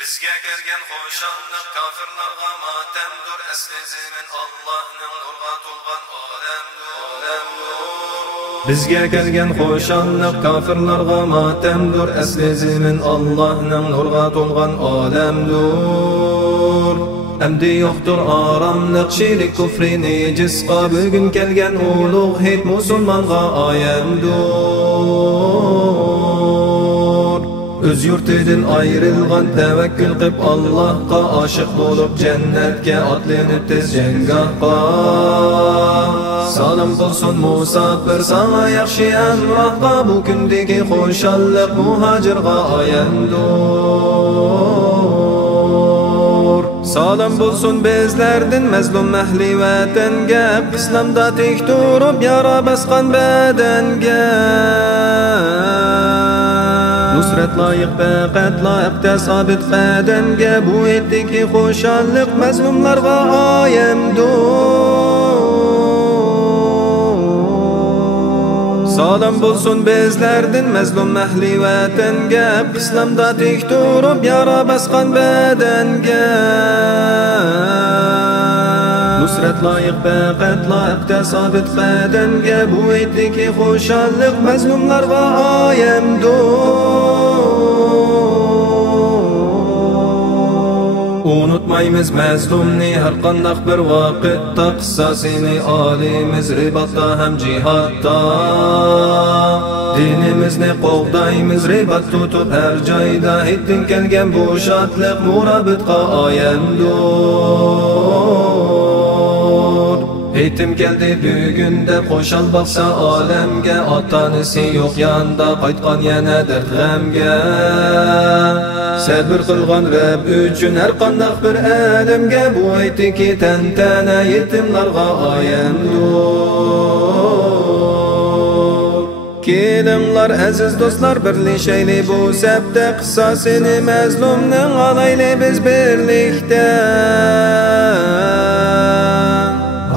Bizga kelgan xo'shamlik kofirlarga motamdur, asli zamin Allohning nurga to'lgan olamdur. Bizga kelgan xo'shamlik kofirlarga motamdur, asli zamin Allohning nurga to'lgan olamdur. Amdi yo'qdir oromliq, shirik kufri nejisqa, bugun kelgan ulug' hid musulmonga oyamdur. Öz yurtidan ayrilgan, tavakkul qilib Allohga, oshiq bo'lib jannatga otlanib tez janggohga. Salom bo'lsin musofir sana yaxshi hamrohga, bu kundagi xo'shallik muhojirga oyamdur. Salom bo'lsin bizlardan mazlum ahli vatanga, islomda tik turib yara basqan badanga. Nusrat loyiq faqat loyiqda sabit qadamga, bu etdiki xo'shallik mazlumlarga oyamdur. Salom bo'lsin bizlardan mazlum ahli vatanga, islomda tik turib yara basqan badanga. Nusrat loyiq faqat loyiqda sabit qadamga, bu etdiki xo'shallik mazlumlarga oyamdur. Unutmaymiz mazlumni har qanday bir vaqtda, qissasini olimiz ribatda ham jihatda. Dinimizni qo'g'daymiz ribat tutib har joyda, etdin kelgan bu shodlik murabitga oyamdur. Yetim keldi bugun deb qo'shal boqsa olamga, otanisi yo'q yonda qaytgan yana dard g'amga. Sabr qilgan Rabb uchun har qanday bir alamga, bu aytdiki tantana yetimlarga oyamdur. Kelinglar aziz do'stlar, birlashaylik bu sabda, qissasini mazlumning olaylik biz birlikda.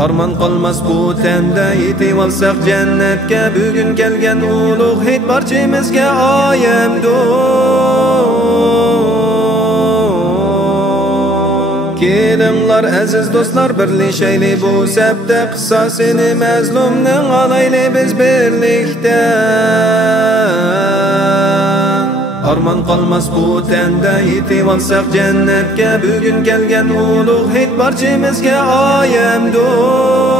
Arman qolmas bu tanda, yetib olsak jannatga, bugun kelgan ulug' hid barchamizga oyamdur. Kelinglar aziz do'stlar, birlashaylik bu sabda, qissasini mazlumning olaylik biz birlikda. Arman qolmas bu tanda, yetib olsak jannatga, bugun kelgan ulug' hid barchamizga oyamdur.